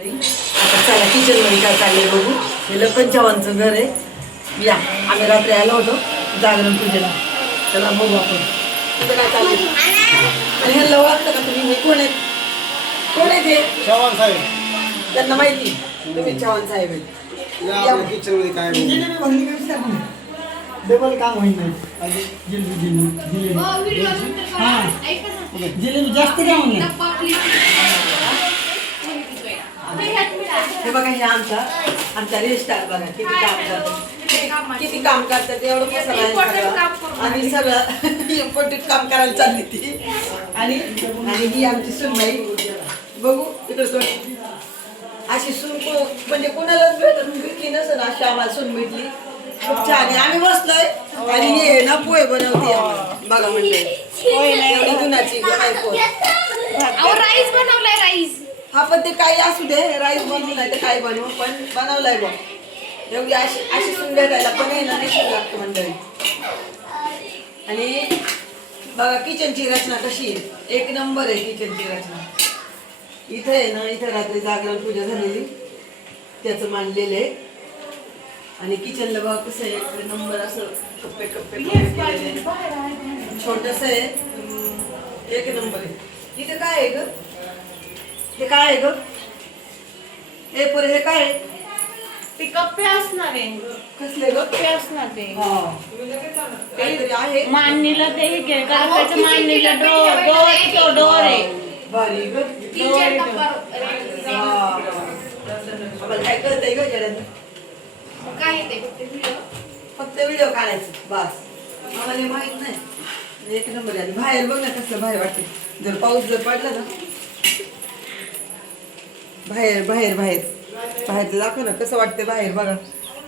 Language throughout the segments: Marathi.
आता चला किचन मध्ये काय चाललंय बघू. हे लखन चव्हाणचं घर आहे. या आम्ही रात्री आलो होतो जागरण पूजेला. चला बघू आपण तिथं काय चाललंय. आणि ह्याला ओळखलं का तुम्ही? हे कोण आहेत? कोण आहे ते? चव्हाण साहेब. त्यांना माहिती तुम्ही चव्हाण साहेब आहेत. किचन मध्ये काय डबल काम होईल नाही. जिलेबी जास्त काय होईल. हे बघा हे आमच्या रेस्टार बघा किती काम करतात. किती काम करतात एवढं कसं आणि सगळं इम्पॉर्टंट काम करायला चालली ती. आणि ही आमची सुनबाई बघू तिकडे अशी सून म्हणजे कोणालाच भेटली नसेल अशी आम्हाला सून भेटली. खूप छान आहे. आम्ही बसलोय आणि हे ना पोहे बनवते बघा म्हणले एवढी गुणाची राईस बनवलाय राईस. हा पण ते काही असू दे राईस बनवू नाही तर काही बनवू पण बनवलंय बघ. एवढी अशी अशी सून भेटायला पण आहे ना नाही लागतं मंडळी. आणि बघा किचनची रचना कशी आहे. एक नंबर आहे किचनची रचना. इथे आहे ना इथे रात्री जागरण पूजा झालेली त्याचं मांडलेलं आहे. आणि किचनला बघा कसं आहे एक नंबर असं कप्पे कप्पे छोटस आहे. एक नंबर आहे. इथे काय आहे ग? हे काय आहे ग? हे पर हे काय आहे? ते कप्पे असणार आहे. कसले ग? कप्पे असणार ते. काहीतरी आहे मांडणीला ते हे केलं गणपतीच्या मांडणीला डोर आहे. भारी ग. आम्हाला काय कळतंय ग जरा काय येते फक्त व्हिडिओ काढायचं बस. आम्हाला माहित नाही. एक नंबर आहे. बाहेर बघ ना कसलं भारी वाटते. जर पाऊस जर पडला ना बाहेर बाहेर बाहेर बाहेर दाखव ना कसं वाटतं बाहेर बघा.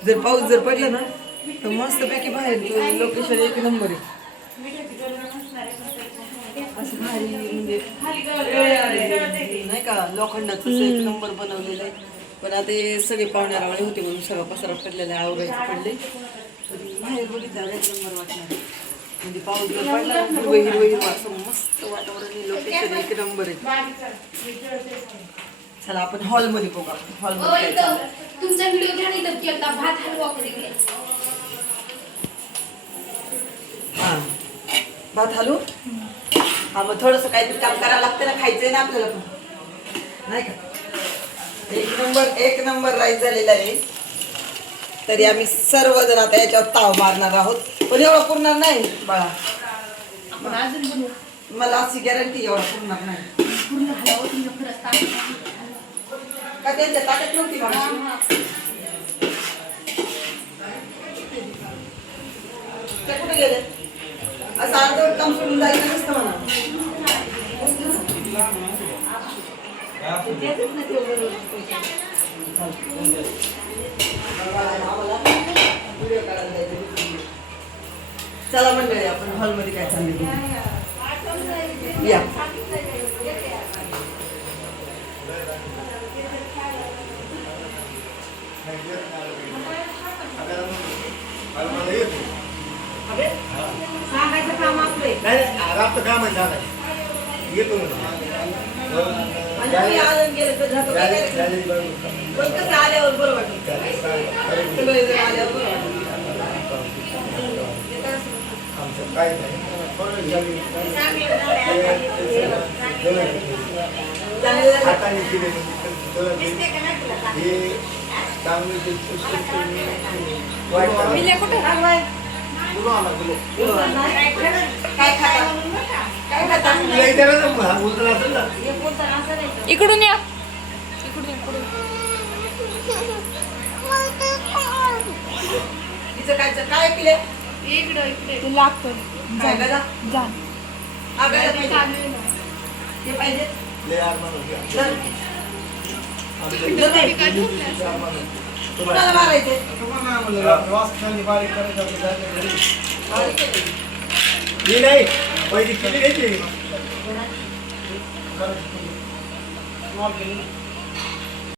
जर पाऊस जर पडला ना तर मस्तपैकी बाहेर लोकेशन एक नंबर आहे. असं भारी म्हणजे नाही का लोखंडाचं एक नंबर बनवलेलं आहे. पण आता हे सगळे पाहुण्यारावळे होते म्हणून सगळं पसरा पडलेला आहे. आवरायचे पडले बाहेर बघितलं एक नंबर वाटणार. म्हणजे पाऊस जर पडला हिरवं हिरवं हिरवं असं मस्त वातावरण. लोकेशन एक नंबर आहे. चला आपण हॉलमध्ये बघू. आपण हॉलमध्ये तुमचा व्हिडिओ घ्या नाही तर की आता भात हलवा करेल. हा भात हलू. हा मग थोडंसं काहीतरी काम करावं लागतं ना. खायचंय ना आपल्याला पण नाही का. एक नंबर राईस झालेला आहे. तरी आम्ही सर्वजण आता याच्यावर ताव मारणार आहोत. पण एवढं पुरणार नाही बाळा. आपण अजून बनवू. मला अशी गॅरंटी एवढं पुरणार नाही. पूर्ण हलवा तुम्ही खरंच का त्यांच्या ताकद नव्हती मला. ते कुठे गेले? असं अर्धवट काम सोडून जायचं नसतं म्हणा. चला मंडळी आपण हॉलमध्ये काय चाललंय या. सांगायचं काम आपलंय. काम आहे येतो आलं गेलं तर पण कसं आल्यावर बरं वाटतं. सगळे जण आल्यावर बरं वाटतं. काय नाही हाताने केले हे चांगले इकडून या. तिचं काय केलं इकडे लागतो. काय गदा जा. हा गदा पाहिजे हे पाहिजे. कुणाला मारायचे? बारीक मी नाही पहिली किती घ्यायची